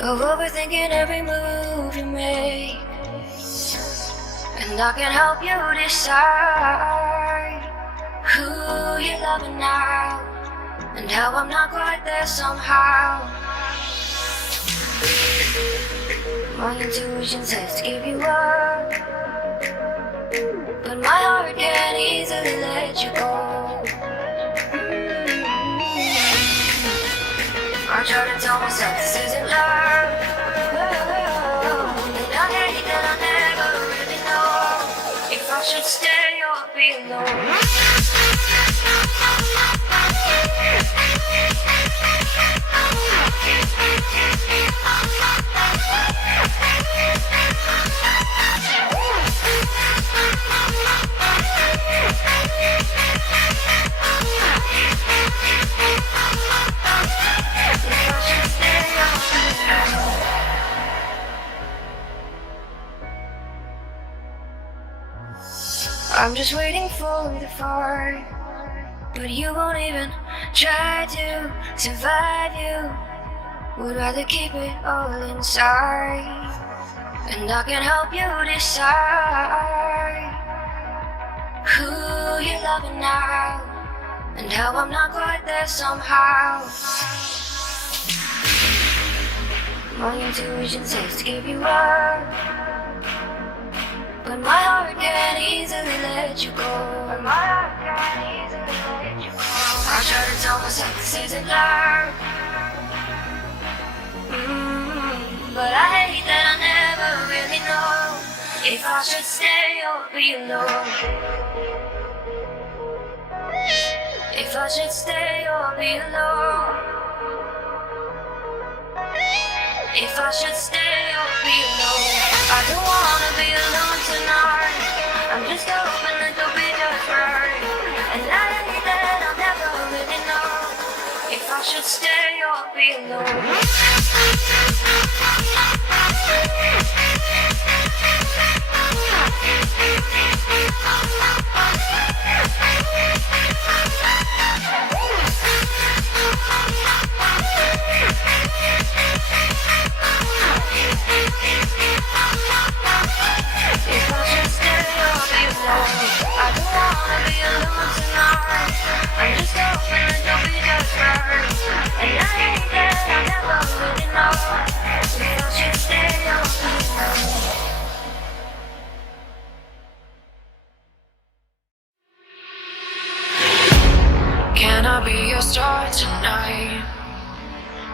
of overthinking every move you make, and I can help you decide who you're loving now, and how I'm not quite there somehow. My intuition says to give you up, but my heart can't easily let you go. I try to tell myself this isn't love, and I hate that I never really know if I should stay or be alone. I'm just waiting for the fire, but you won't even try to survive. You would rather keep it all inside, and I can help you decide who you're loving now, and how I'm not quite there somehow. My intuition says to give you up, but my heart can't easily let you go. I try to tell myself this isn't love, but I hate that I never really know if I should stay or be alone. If I should stay or be alone. If I should stay or be alone. I don't wanna be alone tonight. I'm just hoping that you'll be just right, and I hate that I'll never really know if I should stay or be alone. If I should stay or be alone, I don't wanna be alone tonight. I'm just hoping that you'll be just right, and I hate that I never really know if I should stay or be alone. Can I be your star tonight?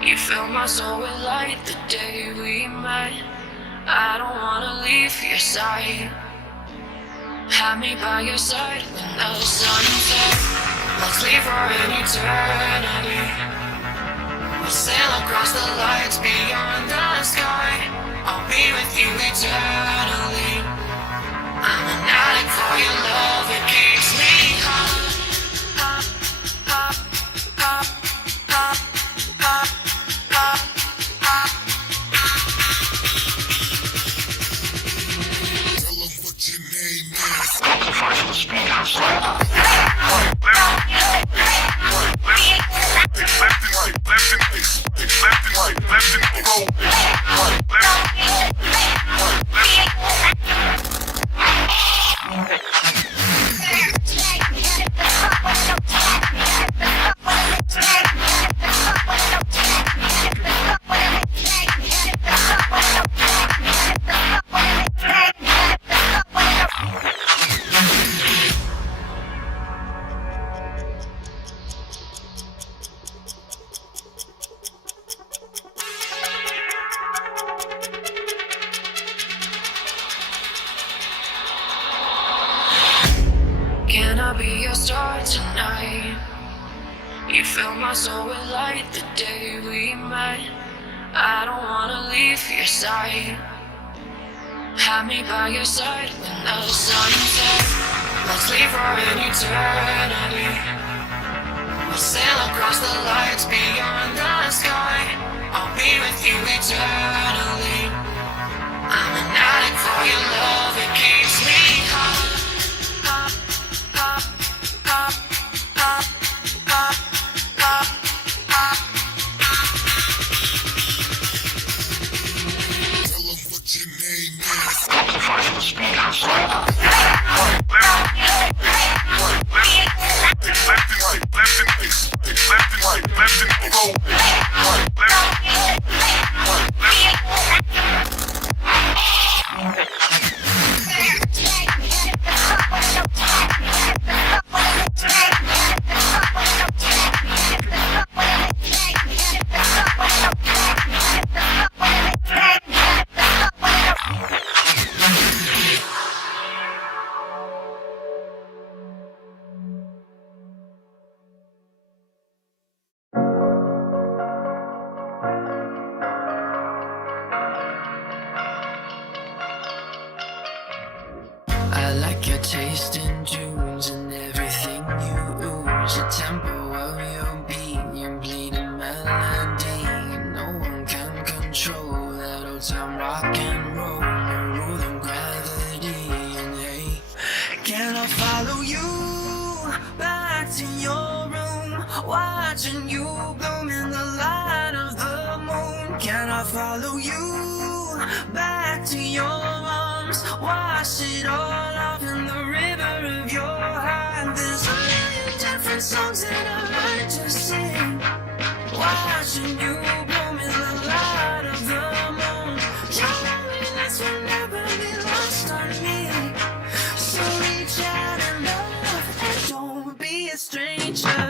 You fill my soul with light the day we met. I don't wanna leave your side. Have me by your side when the sun sets. Let's leave for an eternity. We'll sail across the lights beyond the sky. I'll be with you eternally. I'm an addict for your love, it keeps me high. Can I be your star tonight? You fill my soul with light the day we met. I don't wanna leave your side. Have me by your side when the sun sets. Let's leave for an eternity. We'll sail across the lights beyond the sky. I'll be with you eternally. I'm an addict for your love, it keeps me high. taste in tunes and everything you ooze. The tempo of your beat, your bleeding melody. No one can control that old time rock and roll. No rule of gravity. And hey, can I follow you back to your room, watching you bloom in the light of the moon? Can I follow you back to your arms, wash it all off in the river of your heart? There's a million different songs that I like to sing, watching you bloom in the light of the moon. Your loneliness will never be lost on me, so reach out and love and don't be a stranger.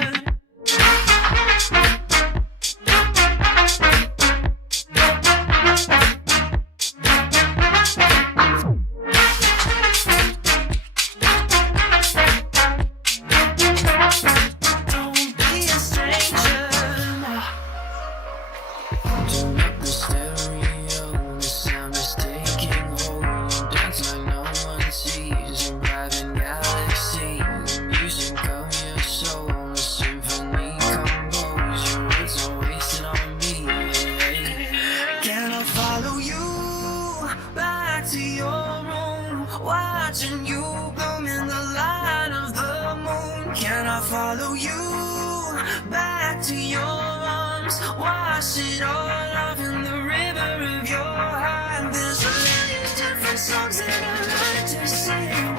Watching you bloom in the light of the moon. Can I follow you back to your arms, wash it all off in the river of your heart? There's a million different songs that I like to sing,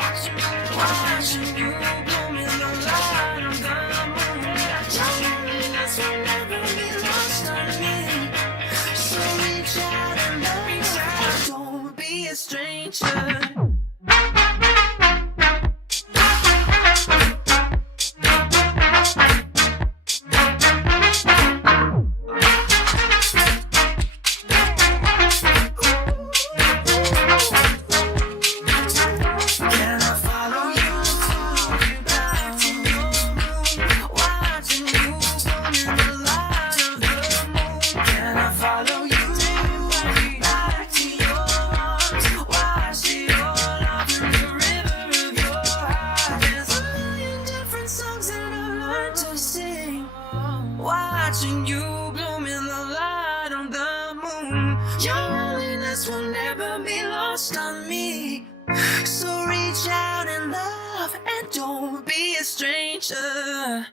watching you bloom in the light of the moon. Your loneliness will never be lost on me, so reach out and love, don't be a stranger. Watching you bloom in the light of the moon. Your loneliness will never be lost on me, so reach out and love and don't be a stranger.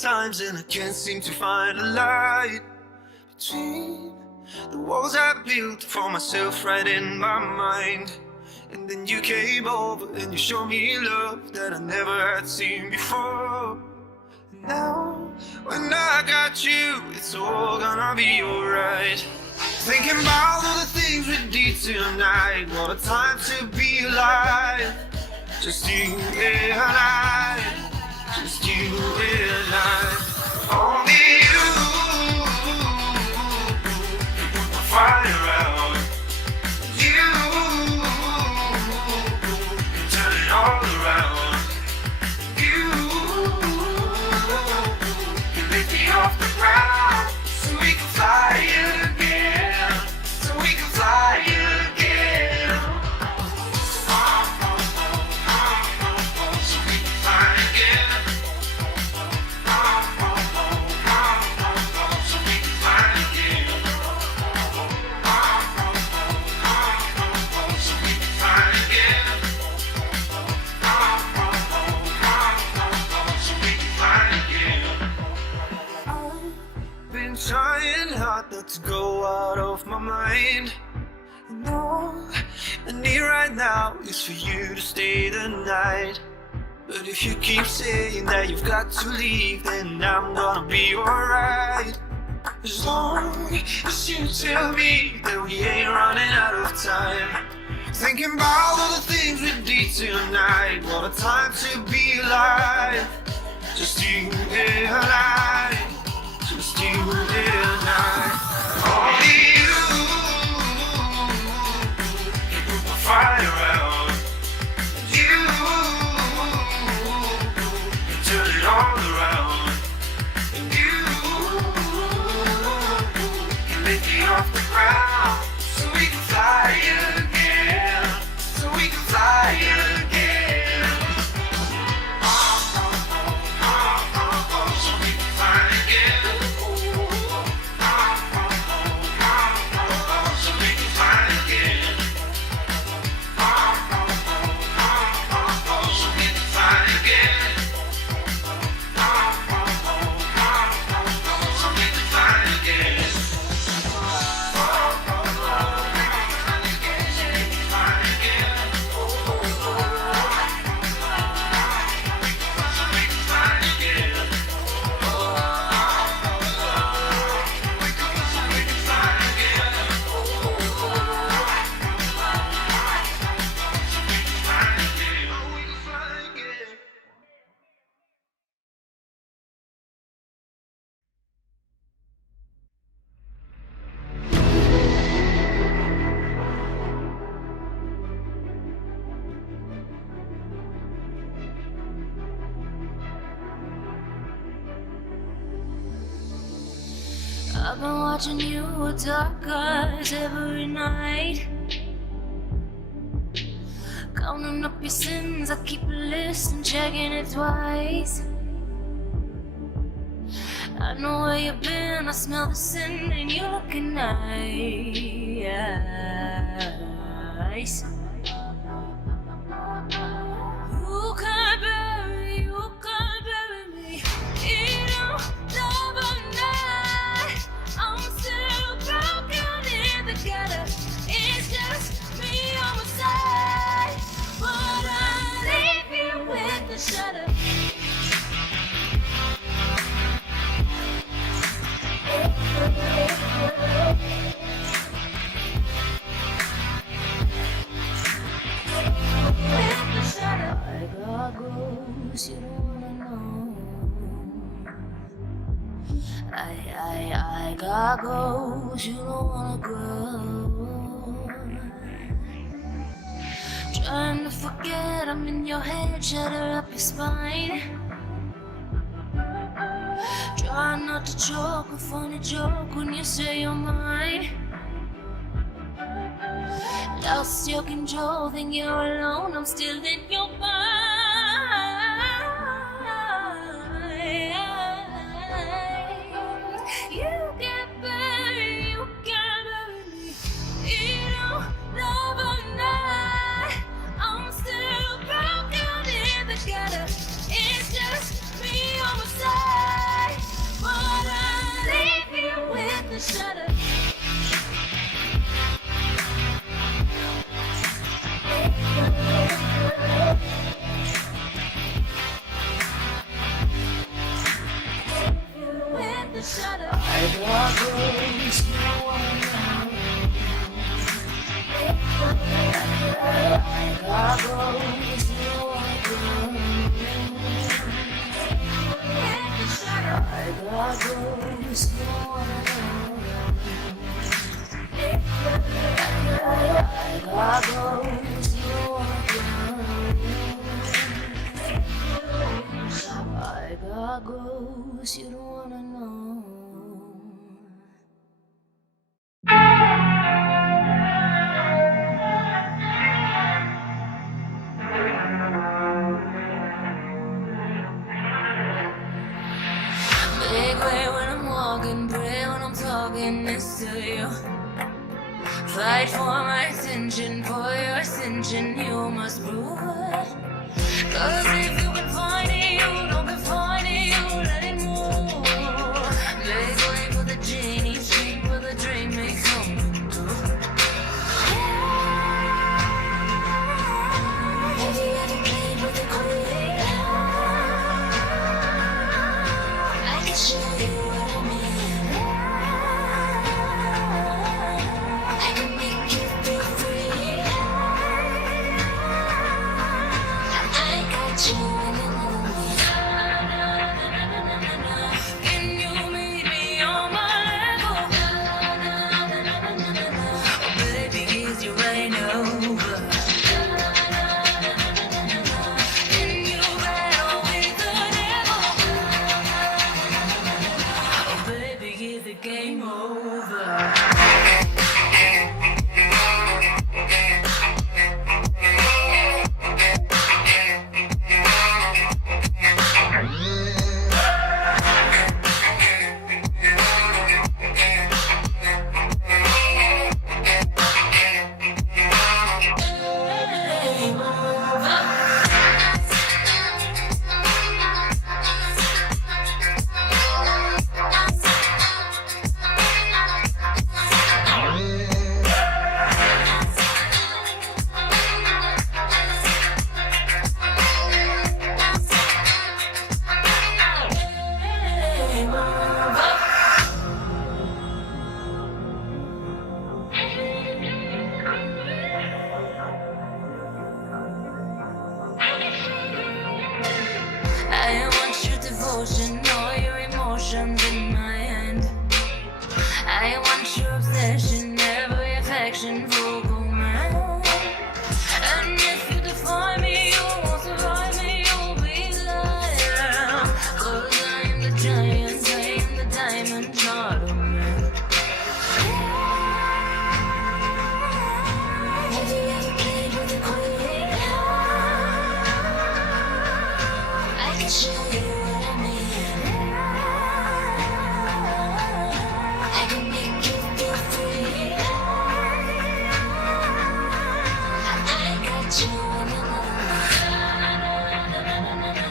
times and I can't seem to find a light between the walls I built for myself right in my mind. And then you came over and you showed me love that I never had seen before. And now, when I got you, it's all gonna be alright. Thinking about all the things we did tonight, what a time to be alive. Just you and I, just you and I. Only you can put the fire out. You can turn it all around. You can lift me off the ground so we can fly again. So we can fly again. So we can fly again. So we can fly again. So we can fly again. So we can fly again. I've been trying hard not to go out of my mind. And all I need right now is for you to stay the night. But if you keep saying that you've got to leave, then I'm gonna be alright. As long as you tell me that we ain't running out of time. Thinking about all the things we did tonight, what a time to be alive. Just you and I, just you and I. Only you can put the fire out. You can turn it all around. And you can lift me off the ground so we can fly again. So we can fly again. So we can fly again. So we can fly again. So we can fly again. So we can fly again. I've been watching you with dark eyes every night. Counting up your sins, I keep a list and checking it twice. I know where you've been, I smell the sin and you're looking nice. You can't bury me. You don't love a night. I'm still broken in the gutter. It's just me on my side. But I leave you with the shudder. I got goals you don't wanna know. I got goals you don't wanna grow. Trying to forget I'm in your head, shatter up your spine. Try not to choke, a funny joke when you say you're mine. Lost your control, think you're alone, I'm still in your mind. You can't bury me. You don't love a night. I'm still broken in the gutter. It's just me on my side. goes, you don't wanna know. Make way when I'm walking, pray when I'm talking this to you. Fight for my attention, for your ascension, you must prove it. Cause if you can find it, you don't confine it, you let it move. Make way for the genie, street for the dream may come true. Have you ever played with the queen? I can show you what I mean. I can make you feel free. I got you in another me. Can you meet me on my level? Oh, baby, is you right over? Can you battle with the devil? Oh, baby, is the game over? I want your devotion, all your emotions in my hand. I want your obsession, every affection, vocal man. And if you defy me, you won't survive me, you'll be lying. Cause I am the giant, I am the diamond, not a man. Have you ever played with a queen? I can show you what I mean. I can make you feel free. I got you in another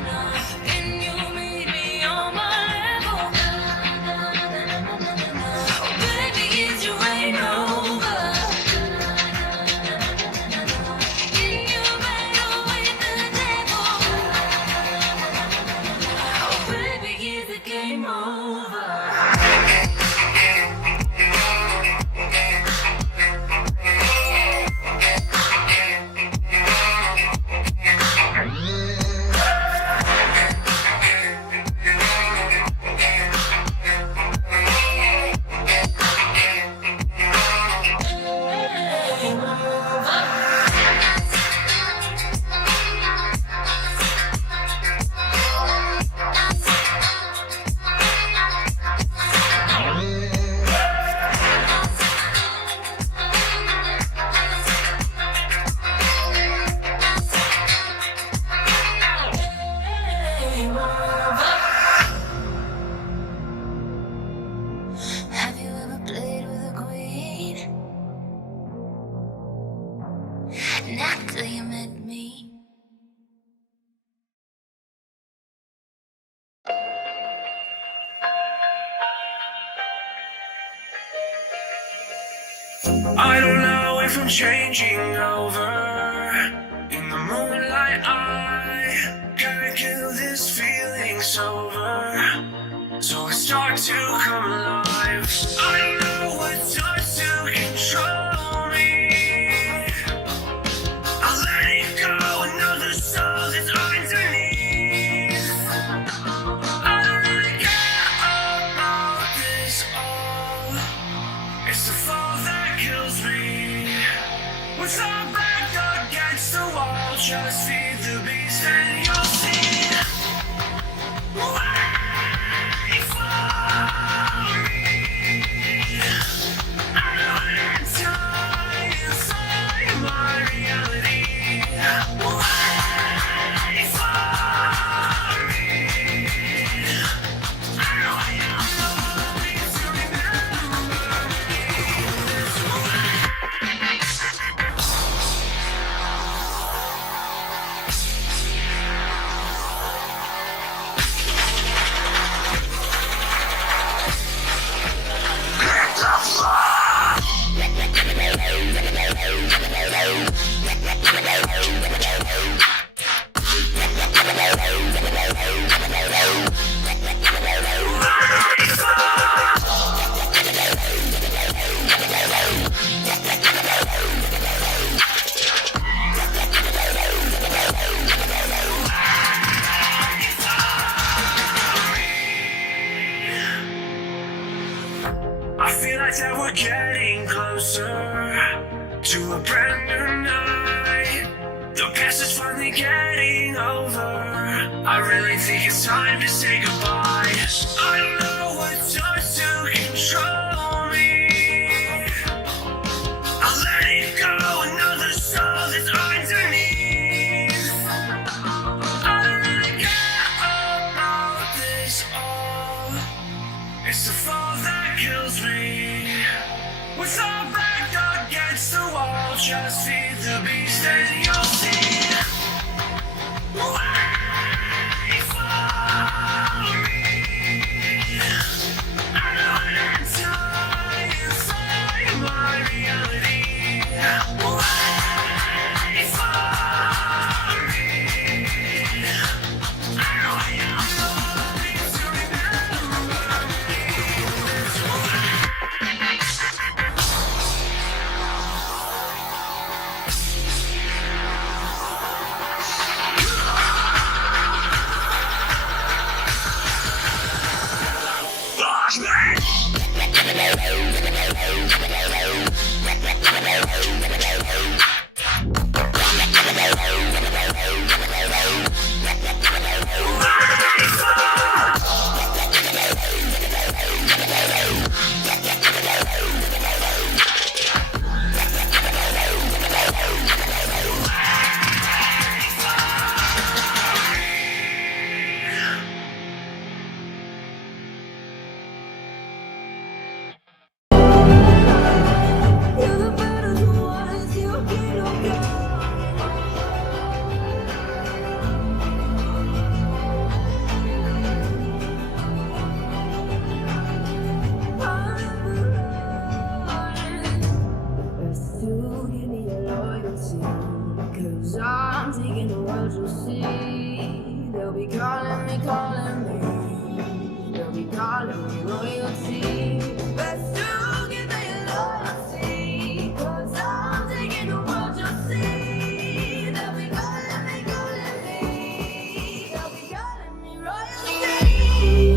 me. Can you meet me on my level? Oh, baby, is you right over? Can you battle with the devil? Oh, baby, is the game over? Have you ever played with a queen? Not till you met me. I don't know if I'm changing over. In the moonlight, I can't kill this feeling sober. So I start to come alive. I don't know what starts to control me. I'll let it go and know the soul that's underneath. I don't really care about this. just feed the beast and you'll see. Wait for me. I know that time inside my reality. Wait for me. I know I am lonely to remember me. I feel like that we're getting closer to a brand new night. The past is finally getting over. I really think it's time to say goodbye. I don't know what starts to control me. I'll let it go, another soul that's underneath. I don't really care about this all. It's the fall that kills me. With our back against the wall, just feed the beast and you'll see. Wait for me. I know that time inside my reality. Wait for me. I know I am lonely to remember me. Cause I'm taking the world to see. They'll be calling me, they'll be calling me royalty. Best to give me loyalty. Cause I'm taking the world to see. They'll be calling me, they'll be calling me royalty. They'll be calling me royalty.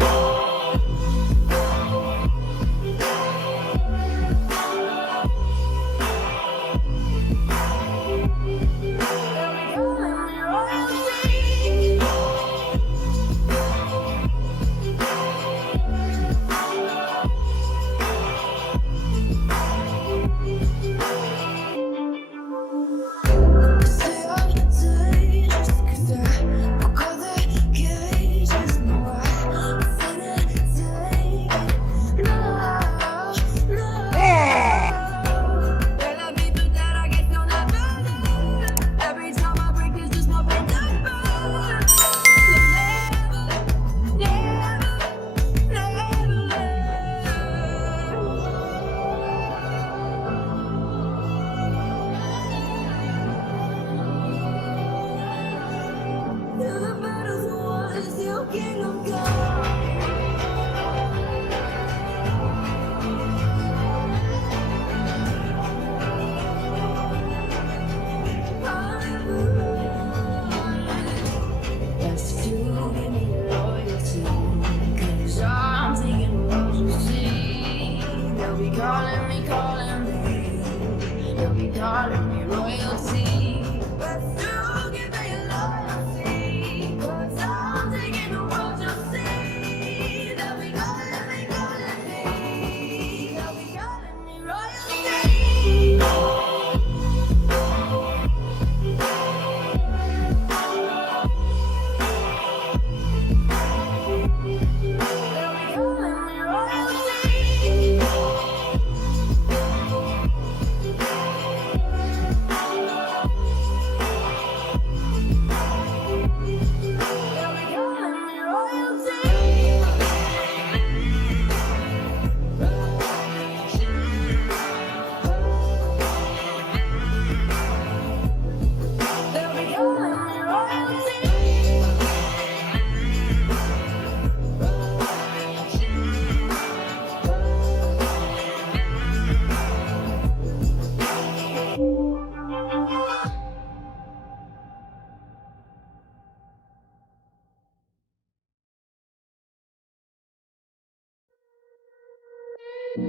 Freedom,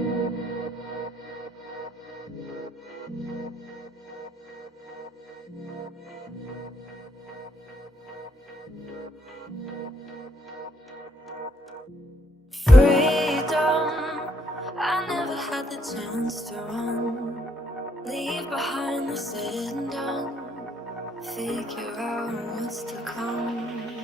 I never had the chance to run. Leave behind the said and done. Figure out what's to come.